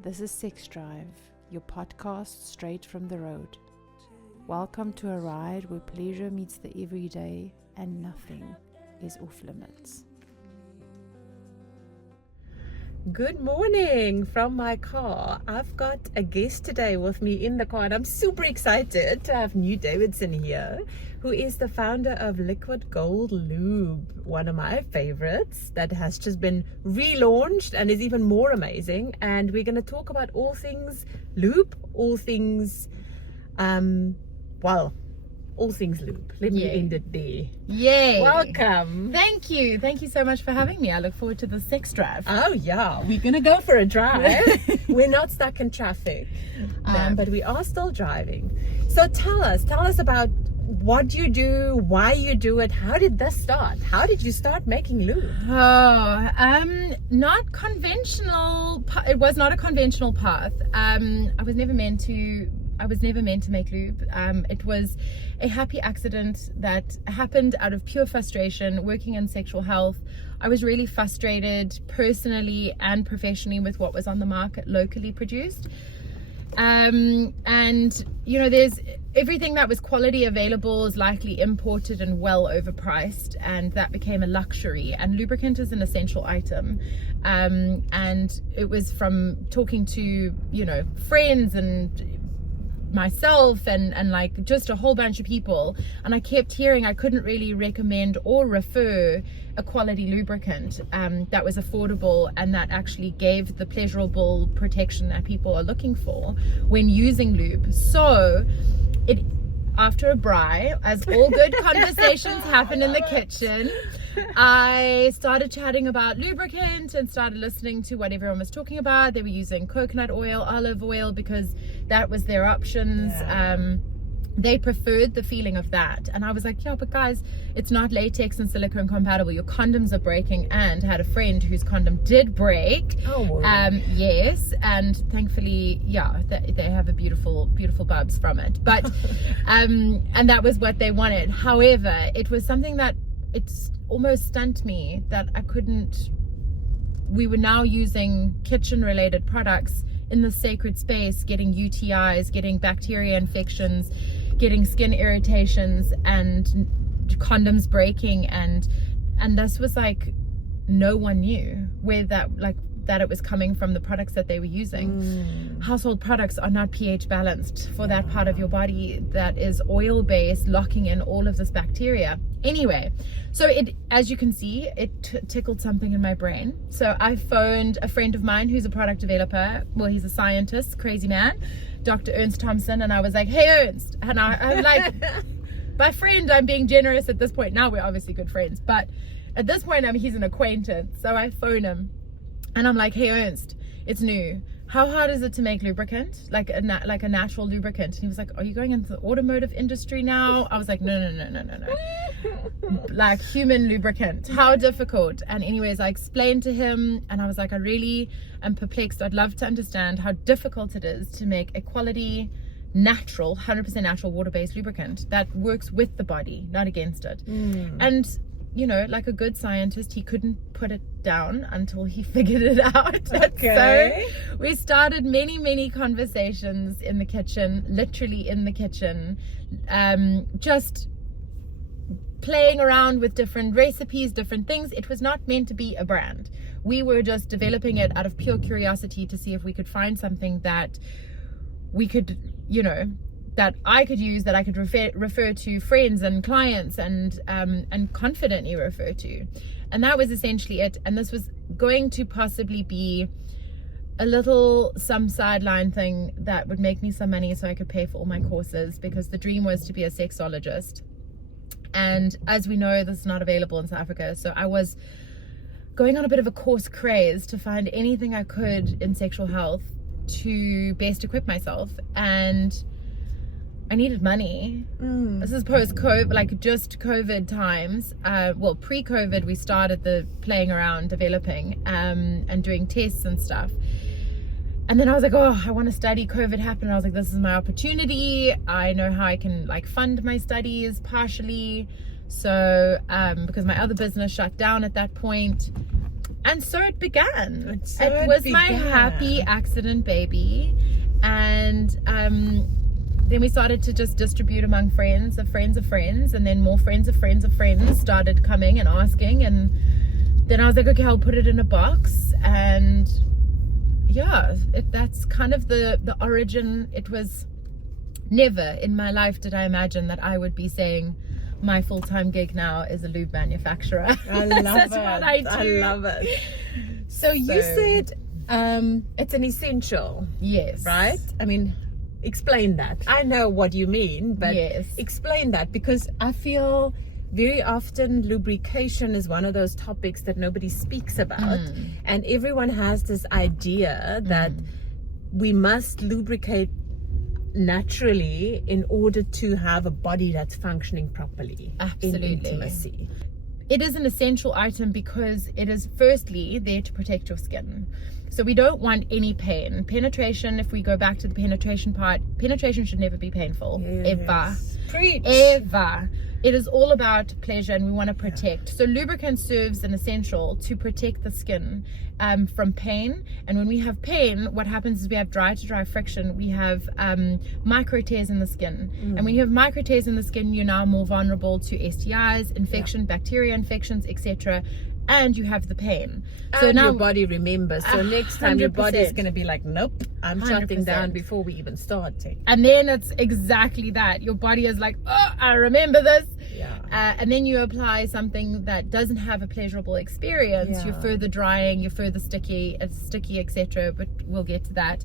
This is Sex Drive, your podcast straight from the road. Welcome to a ride where pleasure meets the everyday and nothing is off limits. Good morning from my car. I've got a guest today with me in the car, and I'm super excited to have Nu Davidson here, who is the founder of Liquid Gold Lube, one of my favorites that has just been relaunched and is even more amazing. And we're going to talk about all things lube, all things all things lube. Let me end it there. Yay. Welcome. Thank you so much for having me. I look forward to the sex drive. Oh yeah, we're gonna go for a drive. We're not stuck in traffic, but we are still driving. So tell us about what you do, why you do it. How did this start? How did you start making lube? Not conventional. It was not a conventional path. I was never meant to make lube. It was a happy accident that happened out of pure frustration working in sexual health. I was really frustrated personally and professionally with what was on the market locally produced. And you know, there's everything that was quality available is likely imported and well overpriced, and that became a luxury, and lubricant is an essential item. And it was from talking to, you know, friends and myself and like just a whole bunch of people, and I kept hearing I couldn't really recommend or refer a quality lubricant that was affordable and that actually gave the pleasurable protection that people are looking for when using lube. So after a braai, as all good conversations happen in the kitchen, I started chatting about lubricant and started listening to what everyone was talking about. They were using coconut oil, olive oil, because that was their options. They preferred the feeling of that. And I was like, yeah, but guys, it's not latex and silicone compatible. Your condoms are breaking. And had a friend whose condom did break. Oh, yes. And thankfully, yeah, they have a beautiful, beautiful bubs from it. But, and that was what they wanted. However, it was something that it's almost stunned me that we were now using kitchen related products in the sacred space, getting UTIs, getting bacteria infections, getting skin irritations, and condoms breaking, and this was like, no one knew where that it was coming from, the products that they were using. Household products are not pH balanced for that part of your body that is oil based, locking in all of this bacteria. Anyway, so as you can see, it tickled something in my brain. So I phoned a friend of mine who's a product developer. Well, he's a scientist, crazy man, Dr. Ernst Thompson. And I was like, hey Ernst, and I'm like, my friend, I'm being generous at this point. Now we're obviously good friends, but at this point he's an acquaintance. So I phone him and I'm like, hey Ernst, it's Nu. How hard is it to make lubricant, like a natural lubricant? And he was like, are you going into the automotive industry now? I was like, no. Like human lubricant, how difficult? And anyways, I explained to him, and I was like, I really am perplexed. I'd love to understand how difficult it is to make a quality, natural, 100% natural water-based lubricant that works with the body, not against it. And you know, like a good scientist, he couldn't put it down until he figured it out. Okay. So we started many conversations in the kitchen, literally in the kitchen, just playing around with different recipes, different things. It was not meant to be a brand. We were just developing it out of pure curiosity to see if we could find something that we could, you know, that I could use, that I could refer to friends and clients and confidently refer to. And that was essentially it. And this was going to possibly be some sideline thing that would make me some money so I could pay for all my courses, because the dream was to be a sexologist. And as we know, this is not available in South Africa. So I was going on a bit of a course craze to find anything I could in sexual health to best equip myself. And I needed money. This is post-COVID, like just COVID times. Well, pre-COVID, we started the playing around, developing, and doing tests and stuff. And then I was like, oh, I want to study. COVID happened. I was like, this is my opportunity. I know how I can like fund my studies partially. So because my other business shut down at that point, and so it began. It was my happy accident baby. And then we started to just distribute among friends of friends of friends, and then more friends of friends of friends started coming and asking, and then I was like, okay, I'll put it in a box. And yeah, that's kind of the origin. It was never in my life did I imagine that I would be saying my full-time gig now is a lube manufacturer. I love That's it. what I do. I love it. So you said it's an essential. Yes. Right? I mean, explain that. I know what you mean, but Yes. explain that, because I feel very often lubrication is one of those topics that nobody speaks about, and everyone has this idea that we must lubricate naturally in order to have a body that's functioning properly. Absolutely. In intimacy. It is an essential item because it is firstly there to protect your skin. So we don't want any pain. Penetration, if we go back to the penetration part, penetration should never be painful. Ever. Preach. Ever. It is all about pleasure, and we want to protect. So lubricant serves an essential to protect the skin from pain. And when we have pain, what happens is we have dry to dry friction. We have micro tears in the skin. And when you have micro tears in the skin, you're now more vulnerable to STIs, infection, bacteria infections, etc. And you have the pain. So and now your body remembers. So next time your body is 100%. going to be like, nope, I'm shutting 100%. down before we even start. And then it's exactly that. Your body is like, oh, I remember this. And then you apply something that doesn't have a pleasurable experience. You're further drying, you're further sticky, etc. But we'll get to that.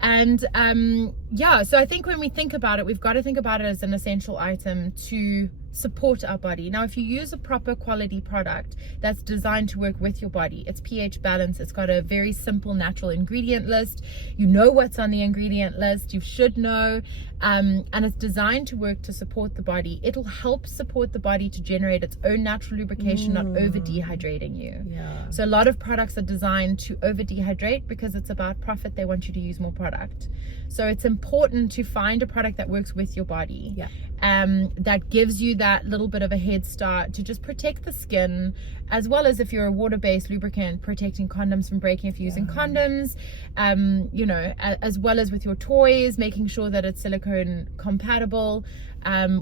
And so I think when we think about it, we've got to think about it as an essential item to support our body. Now, if you use a proper quality product that's designed to work with your body, it's pH balanced, it's got a very simple natural ingredient list, you know what's on the ingredient list, you should know, and it's designed to work to support the body. It'll help support the body to generate its own natural lubrication, not over dehydrating you. So a lot of products are designed to over dehydrate because it's about profit. They want you to use more product. So it's important to find a product that works with your body, that gives you that little bit of a head start to just protect the skin, as well as if you're a water-based lubricant, protecting condoms from breaking if you're using condoms, as well as with your toys, making sure that it's silicone compatible,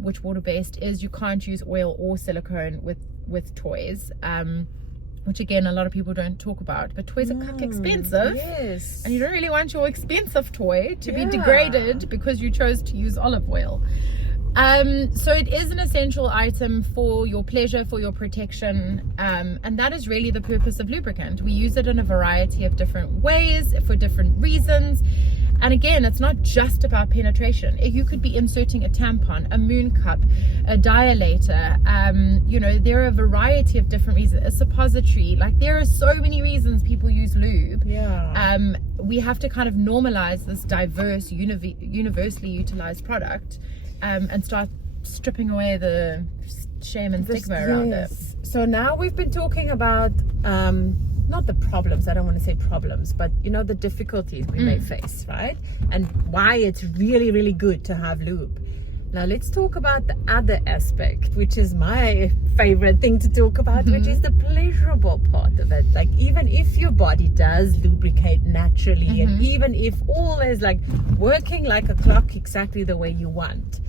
which water-based is. You can't use oil or silicone with toys, which again a lot of people don't talk about, but toys are cuck expensive, and you don't really want your expensive toy to be degraded because you chose to use olive oil. So it is an essential item for your pleasure, for your protection, and that is really the purpose of lubricant. We use it in a variety of different ways for different reasons. And again, it's not just about penetration. You could be inserting a tampon, a moon cup, a dilator, there are a variety of different reasons, a suppository. Like, there are so many reasons people use lube. We have to kind of normalize this diverse, universally utilized product, and start stripping away the shame and stigma around it. So now we've been talking about not the problems, I don't want to say problems, but the difficulties we may face, right? And why it's really, really good to have lube. Now let's talk about the other aspect, which is my favorite thing to talk about, which is the pleasurable part of it. Like, even if your body does lubricate naturally, and even if all is like working like a clock exactly the way you want,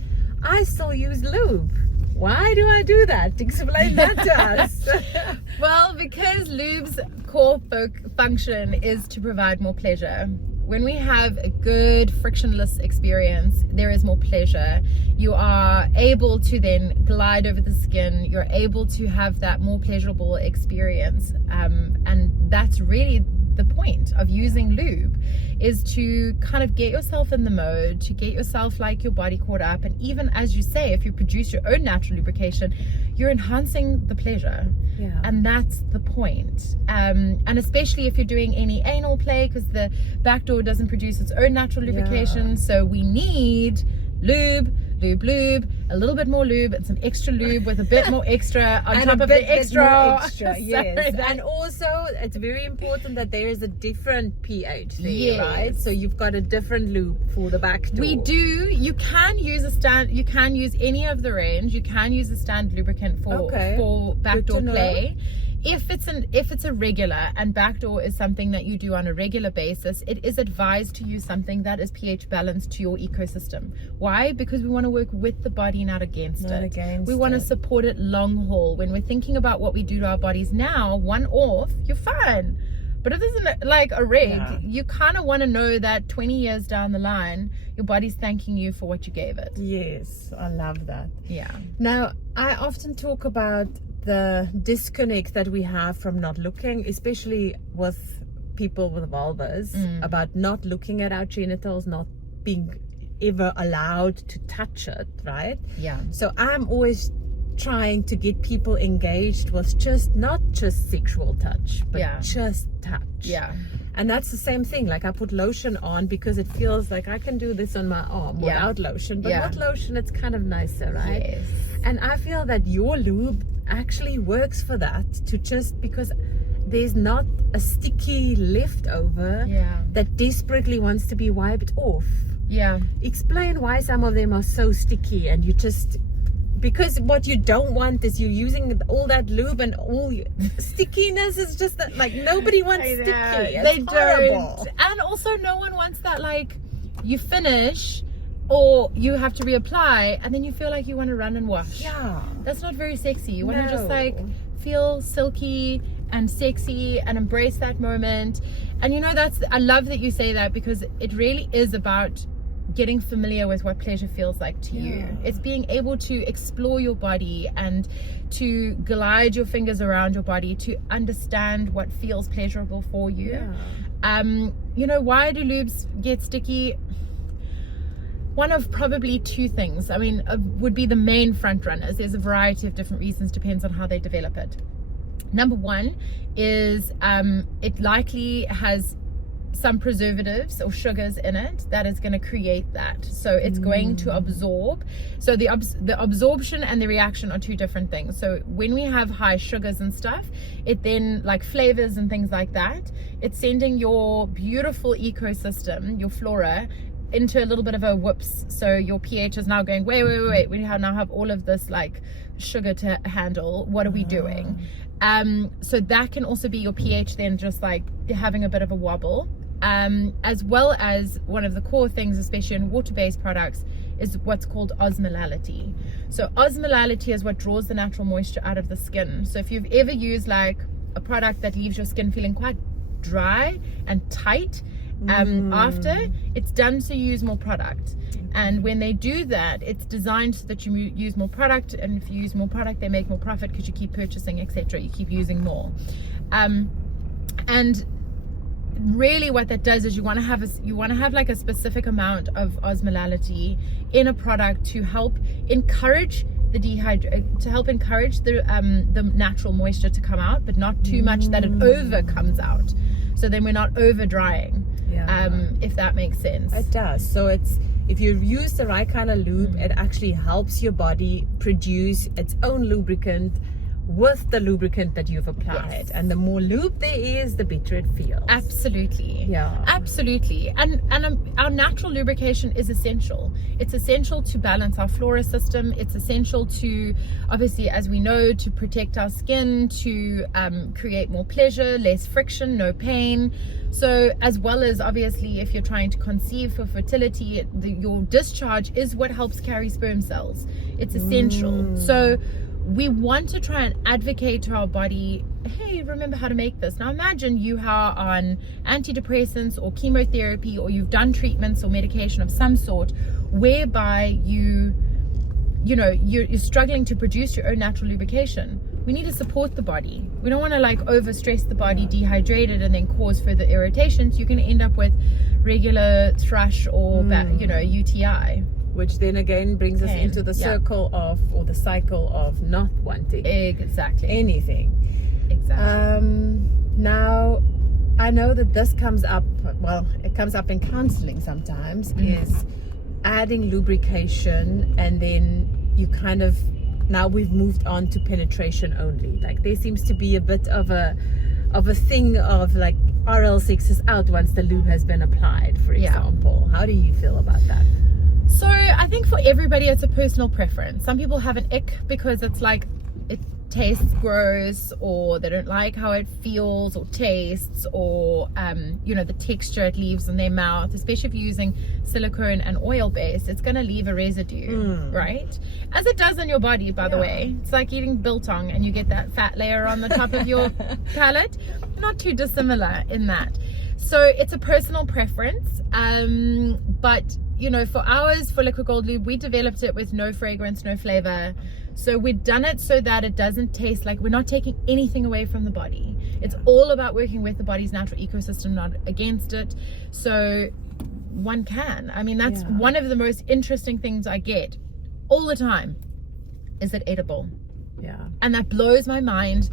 I still use lube. Why do I do that? Explain that to us. Well, because lube's core function is to provide more pleasure. When we have a good frictionless experience, there is more pleasure. You are able to then glide over the skin. You're able to have that more pleasurable experience. And that's really the point of using lube, is to kind of get yourself in the mode, to get yourself like your body caught up. And even as you say, if you produce your own natural lubrication, you're enhancing the pleasure. And that's the point. And especially if you're doing any anal play, because the back door doesn't produce its own natural lubrication. So we need lube lube, a little bit more lube, and some extra lube with a bit more extra on top of the extra. Yes. And also, it's very important that there is a different pH there, Yes. right? So you've got a different lube for the back door. We do. You can use you can use any of the range. You can use a standard lubricant for backdoor play. If it's a regular, and backdoor is something that you do on a regular basis, it is advised to use something that is pH balanced to your ecosystem. Why? Because we want to work with the body, not against it. We want to support it long haul. When we're thinking about what we do to our bodies now, one off, you're fine. But if this isn't like a rig, you kind of want to know that 20 years down the line, your body's thanking you for what you gave it. Yes, I love that. Yeah. Now, I often talk about the disconnect that we have from not looking, especially with people with vulvas, about not looking at our genitals, not being ever allowed to touch it, right? Yeah. So I'm always trying to get people engaged with not just sexual touch, but just touch. Yeah. And that's the same thing. Like, I put lotion on because it feels like I can do this on my arm without lotion, but with lotion it's kind of nicer, right? Yes. And I feel that your lube actually works for that, because there's not a sticky leftover that desperately wants to be wiped off. Yeah. Explain why some of them are so sticky, and because what you don't want is you using all that lube and all your stickiness is just that, like, nobody wants sticky. It's horrible. Don't. And also no one wants that, like, you finish or you have to reapply and then you feel like you want to run and wash. Yeah. That's not very sexy. You want to just like feel silky and sexy and embrace that moment. And I love that you say that, because it really is about getting familiar with what pleasure feels like to you. It's being able to explore your body and to glide your fingers around your body to understand what feels pleasurable for you. Why do lubes get sticky? One of probably two things, would be the main front runners. There's a variety of different reasons, depends on how they develop it. Number one is it likely has some preservatives or sugars in it that is going to create that. So it's going to absorb. So the absorption and the reaction are two different things. So when we have high sugars and stuff, it then, like flavors and things like that, it's sending your beautiful ecosystem, your flora, into a little bit of a whoops. So your pH is now going, wait, we now have all of this like sugar to handle. What are we doing? So that can also be your pH then just like having a bit of a wobble. As well as one of the core things, especially in water-based products, is what's called osmolality. So osmolality is what draws the natural moisture out of the skin. So if you've ever used like a product that leaves your skin feeling quite dry and tight, after, it's done so you use more product. And when they do that, it's designed so that you use more product, and if you use more product, they make more profit because you keep purchasing, etc. You keep using more. And really what that does is you want to have like a specific amount of osmolality in a product to help encourage the natural moisture to come out, but not too much that it over comes out. So then we're not over drying. If that makes sense. It does. So if you use the right kind of lube, it actually helps your body produce its own lubricant with the lubricant that you've applied. And the more lube there is, the better it feels. Absolutely. Absolutely. And our natural lubrication is essential. It's essential to balance our flora system. It's essential to, obviously, as we know, to protect our skin, to create more pleasure, less friction, no pain. So as well as, obviously, if you're trying to conceive for fertility, your discharge is what helps carry sperm cells. It's essential. So we want to try and advocate to our body, hey, remember how to make this. Now imagine you are on antidepressants or chemotherapy, or you've done treatments or medication of some sort whereby you're struggling to produce your own natural lubrication. We need to support the body. We don't want to like overstress the body, dehydrate it, and then cause further irritations. You're going to end up with regular thrush or UTI. Which then again brings us into the circle of, or the cycle of, not wanting anything. Now, I know that this comes up, it comes up in counseling sometimes, is adding lubrication, and then you kind of, now we've moved on to penetration only. Like there seems to be a bit of a thing of like oral sex is out once the lube has been applied, for example. How do you feel about that? So I think for everybody it's a personal preference. Some people have an ick because it's like it tastes gross, or they don't like how it feels or tastes, or the texture it leaves in their mouth, especially if you're using silicone and oil base. It's going to leave a residue, right? As it does on your body, by the way. It's like eating biltong and you get that fat layer on the top of your palate. Not too dissimilar in that. So it's a personal preference, but for Liquid Gold Lube, we developed it with no fragrance, no flavor. So we've done it so that it doesn't taste like, we're not taking anything away from the body. It's all about working with the body's natural ecosystem, not against it. So one can. I mean, that's one of the most interesting things I get all the time. Is it edible? Yeah. And that blows my mind,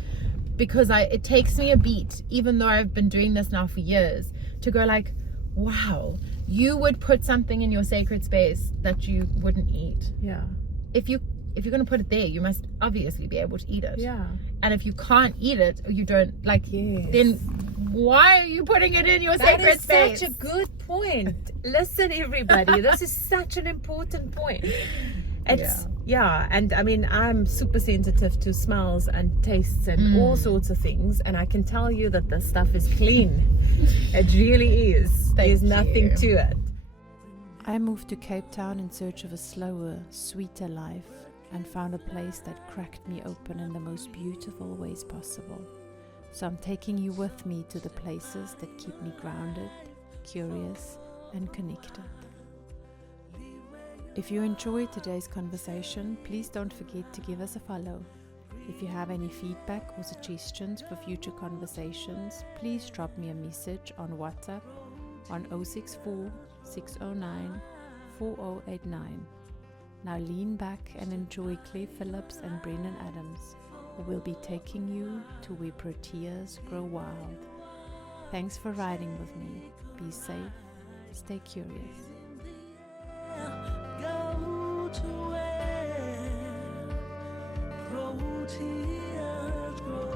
because it takes me a beat, even though I've been doing this now for years, to go like, wow, you would put something in your sacred space that you wouldn't eat. Yeah. If you're going to put it there, you must obviously be able to eat it. Yeah. And if you can't eat it, or you don't like, then why are you putting it in your sacred space? That is such a good point. Listen, everybody, this is such an important point. It's and I mean, I'm super sensitive to smells and tastes and all sorts of things, and I can tell you that this stuff is clean. It really is. There's nothing to it. I moved to Cape Town in search of a slower, sweeter life, and found a place that cracked me open in the most beautiful ways possible. So I'm taking you with me to the places that keep me grounded, curious, and connected. If you enjoyed today's conversation, please don't forget to give us a follow. If you have any feedback or suggestions for future conversations, please drop me a message on WhatsApp on 064 609 4089. Now lean back and enjoy Claire Phillips and Brendan Adams, who will be taking you to where proteas grow wild. Thanks for riding with me. Be safe, stay curious. Go to where proteas grow.